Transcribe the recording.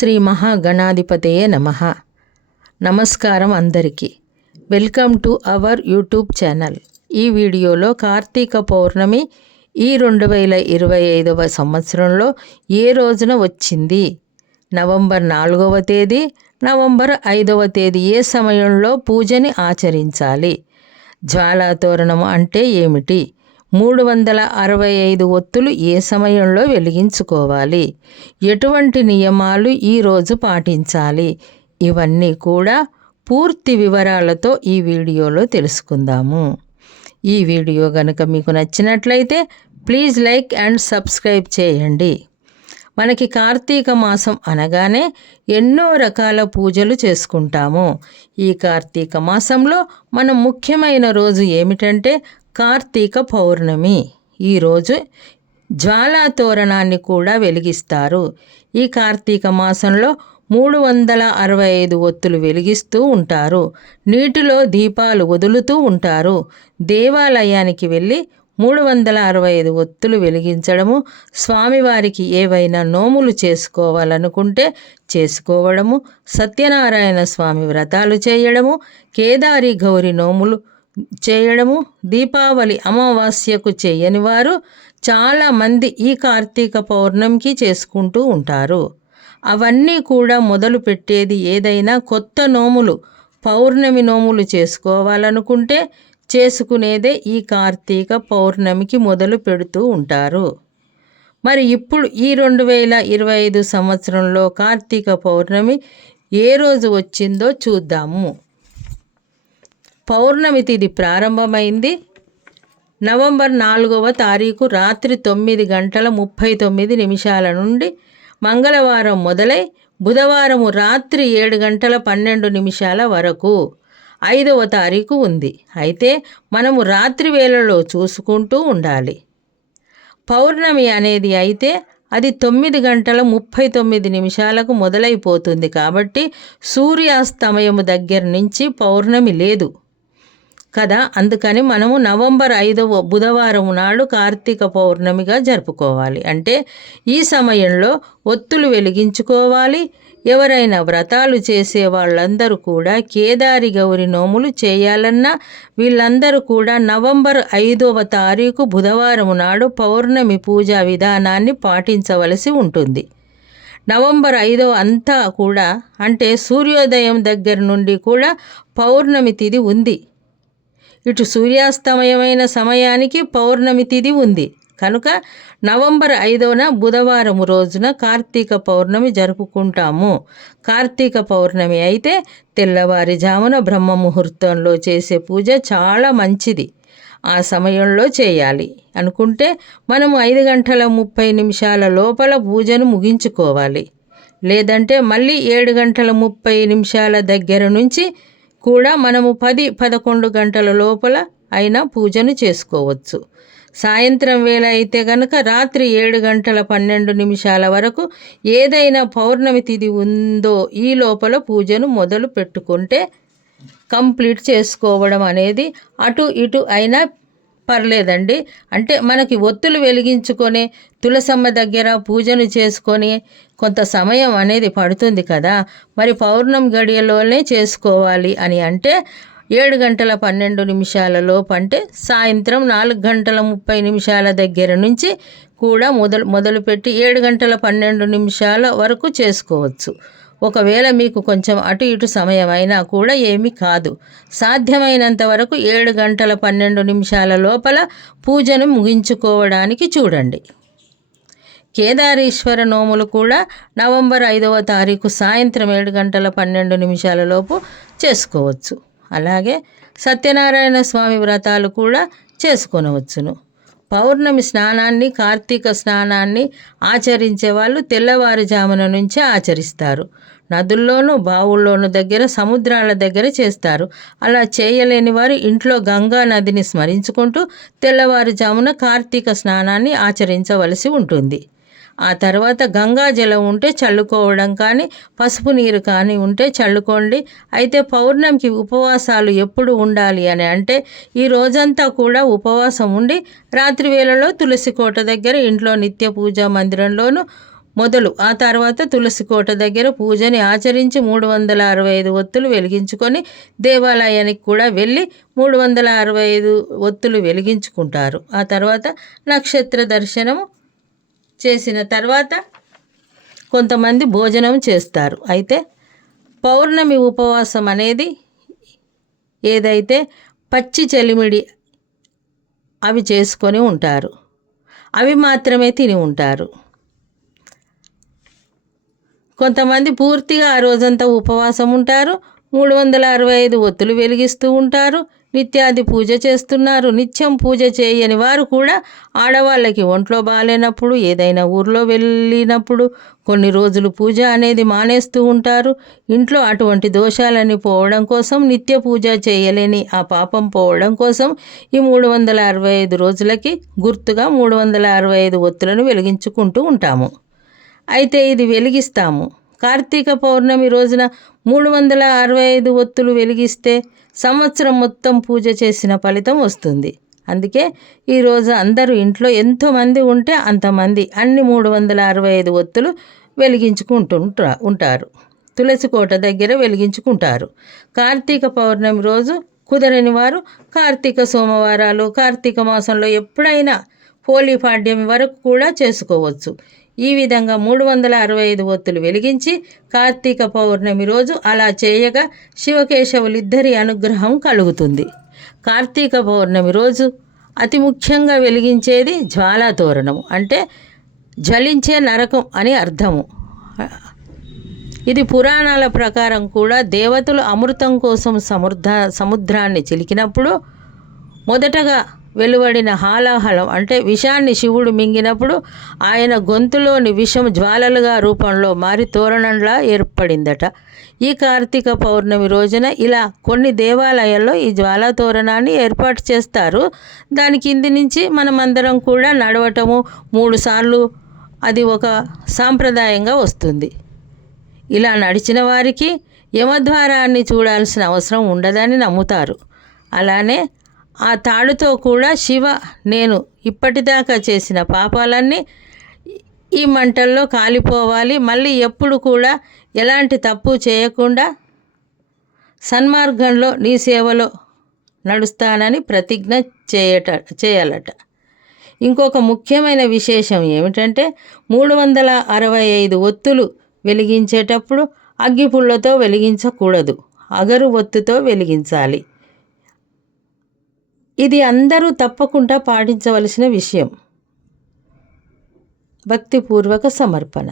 శ్రీ మహాగణాధిపతయే నమః. నమస్కారం అందరికీ. Welcome to our YouTube channel. ఈ వీడియోలో కార్తీక పౌర్ణమి ఈ 2025వ సంవత్సరంలో ఏ రోజున వచ్చింది, నవంబర్ 4వ తేదీ, నవంబర్ 5వ తేదీ ఏ సమయంలో పూజని ఆచరించాలి, జ్వాలాతోరణము అంటే ఏమిటి, 365 ఒత్తులు ఏ సమయంలో వెలిగించుకోవాలి, ఎటువంటి నియమాలు ఈరోజు పాటించాలి, ఇవన్నీ కూడా పూర్తి వివరాలతో ఈ వీడియోలో తెలుసుకుందాము. ఈ వీడియో కనుక మీకు నచ్చినట్లయితే ప్లీజ్ లైక్ అండ్ సబ్స్క్రైబ్ చేయండి. మనకి కార్తీక మాసం అనగానే ఎన్నో రకాల పూజలు చేసుకుంటాము. ఈ కార్తీక మాసంలో మనం ముఖ్యమైన రోజు ఏమిటంటే కార్తీక పౌర్ణమి. ఈరోజు జ్వాలాతోరణాన్ని కూడా వెలిగిస్తారు. ఈ కార్తీక మాసంలో 365 ఒత్తులు వెలిగిస్తూ ఉంటారు. నీటిలో దీపాలు వదులుతూ ఉంటారు. దేవాలయానికి వెళ్ళి 365 ఒత్తులు వెలిగించడము, స్వామివారికి ఏవైనా నోములు చేసుకోవాలనుకుంటే చేసుకోవడము, సత్యనారాయణ స్వామి వ్రతాలు చేయడము, కేదారి గౌరి నోములు చేయడము, దీపావళి అమావాస్యకు చేయని వారు చాలామంది ఈ కార్తీక పౌర్ణమికి చేసుకుంటూ ఉంటారు. అవన్నీ కూడా మొదలు పెట్టేది ఏదైనా కొత్త నోములు, పౌర్ణమి నోములు చేసుకోవాలనుకుంటే చేసుకునేదే ఈ కార్తీక పౌర్ణమికి మొదలు పెడుతూ ఉంటారు. మరి ఇప్పుడు ఈ 2025 సంవత్సరంలో కార్తీక పౌర్ణమి ఏ రోజు వచ్చిందో చూద్దాము. పౌర్ణమి తిథి ప్రారంభమైంది నవంబర్ 4వ తారీఖు రాత్రి 9:39 నుండి మంగళవారం మొదలై బుధవారము రాత్రి 7:12 వరకు 5వ తారీఖు ఉంది. అయితే మనము రాత్రి వేళలో చూసుకుంటూ ఉండాలి. పౌర్ణమి అనేది అయితే అది 9:39 మొదలైపోతుంది. కాబట్టి సూర్యాస్తమయము దగ్గర నుంచి పౌర్ణమి లేదు కదా. అందుకని మనము నవంబర్ 5వ బుధవారం నాడు కార్తీక పౌర్ణమిగా జరుపుకోవాలి. అంటే ఈ సమయంలో ఒత్తులు వెలిగించుకోవాలి. ఎవరైనా వ్రతాలు చేసే వాళ్ళందరూ కూడా కేదారి గౌరి నోములు చేయాలన్నా వీళ్ళందరూ కూడా నవంబర్ 5వ తారీఖు బుధవారం నాడు పౌర్ణమి పూజా విధానాన్ని పాటించవలసి ఉంటుంది. నవంబర్ 5వ అంతా కూడా అంటే సూర్యోదయం దగ్గర నుండి కూడా పౌర్ణమి తిథి ఉంది. ఇటు సూర్యాస్తమయమైన సమయానికి పౌర్ణమి తిథి ఉంది. కనుక నవంబర్ 5న బుధవారం రోజున కార్తీక పౌర్ణమి జరుపుకుంటాము. కార్తీక పౌర్ణమి అయితే తెల్లవారుజామున బ్రహ్మ ముహూర్తంలో చేసే పూజ చాలా మంచిది. ఆ సమయంలో చేయాలి అనుకుంటే మనము 5:30 లోపల పూజను ముగించుకోవాలి. లేదంటే మళ్ళీ 7:30 దగ్గర నుంచి కూడా మనము 10-11 గంటల లోపల అయినా పూజను చేసుకోవచ్చు. సాయంత్రం వేళ అయితే కనుక రాత్రి 7:12 వరకు ఏదైనా పౌర్ణమి తిథి ఉందో ఈ లోపల పూజను మొదలు పెట్టుకుంటే కంప్లీట్ చేసుకోవడం అనేది అటు ఇటు అయినా పర్లేదండి. అంటే మనకి ఒత్తులు వెలిగించుకొని తులసమ్మ దగ్గర పూజను చేసుకొని కొంత సమయం అనేది పడుతుంది కదా. మరి పౌర్ణమి గడియలోనే చేసుకోవాలి అని అంటే 7:12 లోపు అంటే సాయంత్రం 4:30 దగ్గర నుంచి కూడా మొదలుపెట్టి 7:12 వరకు చేసుకోవచ్చు. ఒకవేళ మీకు కొంచెం అటు ఇటు సమయం అయినా కూడా ఏమీ కాదు. సాధ్యమైనంత వరకు 7:12 లోపల పూజను ముగించుకోవడానికి చూడండి. కేదారీశ్వర నోములు కూడా నవంబర్ 5వ తారీఖు సాయంత్రం 7:12 లోపు చేసుకోవచ్చు. అలాగే సత్యనారాయణ స్వామి వ్రతాలు కూడా చేసుకొనవచ్చును. పౌర్ణమి స్నానాన్ని, కార్తీక స్నానాన్ని ఆచరించే వాళ్ళు తెల్లవారుజామున నుంచే ఆచరిస్తారు. నదుల్లోనూ బావుల్లోనూ దగ్గర సముద్రాల దగ్గర చేస్తారు. అలా చేయలేని వారు ఇంట్లో గంగా నదిని స్మరించుకుంటూ తెల్లవారుజామున కార్తీక స్నానాన్ని ఆచరించవలసి ఉంటుంది. ఆ తర్వాత గంగా జలం ఉంటే చల్లుకోవడం కానీ, పసుపు నీరు కానీ ఉంటే చల్లుకోండి. అయితే పౌర్ణమికి ఉపవాసాలు ఎప్పుడు ఉండాలి అని అంటే ఈ రోజంతా కూడా ఉపవాసం ఉండి రాత్రి వేళలో తులసి కోట దగ్గర ఇంట్లో నిత్య పూజా మందిరంలోనూ మొదలు ఆ తర్వాత తులసి కోట దగ్గర పూజని ఆచరించి 365 ఒత్తులు వెలిగించుకొని దేవాలయానికి కూడా వెళ్ళి 365 ఒత్తులు వెలిగించుకుంటారు. ఆ తర్వాత నక్షత్ర దర్శనం చేసిన తర్వాత కొంతమంది భోజనం చేస్తారు. అయితే పౌర్ణమి ఉపవాసం అనేది ఏదైతే పచ్చి చలిమిడి అవి చేసుకొని ఉంటారు, అవి మాత్రమే తిని ఉంటారు. కొంతమంది పూర్తిగా ఆ రోజంతా ఉపవాసం ఉంటారు, 365 ఒత్తులు వెలిగిస్తూ ఉంటారు, నిత్యాది పూజ చేస్తున్నారు. నిత్యం పూజ చేయని వారు కూడా ఆడవాళ్ళకి ఒంట్లో బాగాలేనప్పుడు, ఏదైనా ఊర్లో వెళ్ళినప్పుడు కొన్ని రోజులు పూజ అనేది మానేస్తూ ఉంటారు. ఇంట్లో అటువంటి దోషాలన్నీ పోవడం కోసం, నిత్య పూజ చేయలేని ఆ పాపం పోవడం కోసం ఈ 365 రోజులకి గుర్తుగా 365 ఒత్తులను వెలిగించుకుంటూ ఉంటాము. అయితే ఇది వెలిగిస్తాము. కార్తీక పౌర్ణమి రోజున 365 ఒత్తులు వెలిగిస్తే సంవత్సరం మొత్తం పూజ చేసిన ఫలితం వస్తుంది. అందుకే ఈరోజు అందరూ ఇంట్లో ఎంతోమంది ఉంటే అంతమంది అన్ని 365 ఒత్తులు ఉంటారు. తులసి కోట దగ్గర వెలిగించుకుంటారు. కార్తీక పౌర్ణమి రోజు కుదరని వారు కార్తీక సోమవారాలు, కార్తీక మాసంలో ఎప్పుడైనా హోలీ పాడ్యమి వరకు కూడా చేసుకోవచ్చు. ఈ విధంగా 365 ఒత్తులు వెలిగించి కార్తీక పౌర్ణమి రోజు అలా చేయగా శివకేశవులిద్దరి అనుగ్రహం కలుగుతుంది. కార్తీక పౌర్ణమి రోజు అతి ముఖ్యంగా వెలిగించేది జ్వాలా తోరణం, అంటే జ్వలించే నరకం అని అర్థము. ఇది పురాణాల ప్రకారం కూడా దేవతలు అమృతం కోసం సముద్రాన్ని చిలికినప్పుడు మొదటగా వెలువడిన హాలాహలం అంటే విషాన్ని శివుడు మింగినప్పుడు ఆయన గొంతులోని విషం జ్వాలలుగా రూపంలో మారి తోరణంలా ఏర్పడిందట. ఈ కార్తీక పౌర్ణమి రోజున ఇలా కొన్ని దేవాలయాల్లో ఈ జ్వాలా తోరణాన్ని ఏర్పాటు చేస్తారు. దాని కింది నుంచి మనమందరం కూడా నడవటము 3 సార్లు అది ఒక సాంప్రదాయంగా వస్తుంది. ఇలా నడిచిన వారికి యమద్వారాన్ని చూడాల్సిన అవసరం ఉండదని నమ్ముతారు. అలానే ఆ తాడుతో కూడా శివ, నేను ఇప్పటిదాకా చేసిన పాపాలన్నీ ఈ మంటల్లో కాలిపోవాలి, మళ్ళీ ఎప్పుడు కూడా ఎలాంటి తప్పు చేయకుండా సన్మార్గంలో నీ సేవలో నడుస్తానని ప్రతిజ్ఞ చేయాలట. ఇంకొక ముఖ్యమైన విశేషం ఏమిటంటే 365 ఒత్తులు వెలిగించేటప్పుడు అగ్గిపుల్లతో వెలిగించకూడదు, అగరు ఒత్తుతో వెలిగించాలి. ఇది అందరూ తప్పకుండా పాటించవలసిన విషయం. భక్తిపూర్వక సమర్పణ.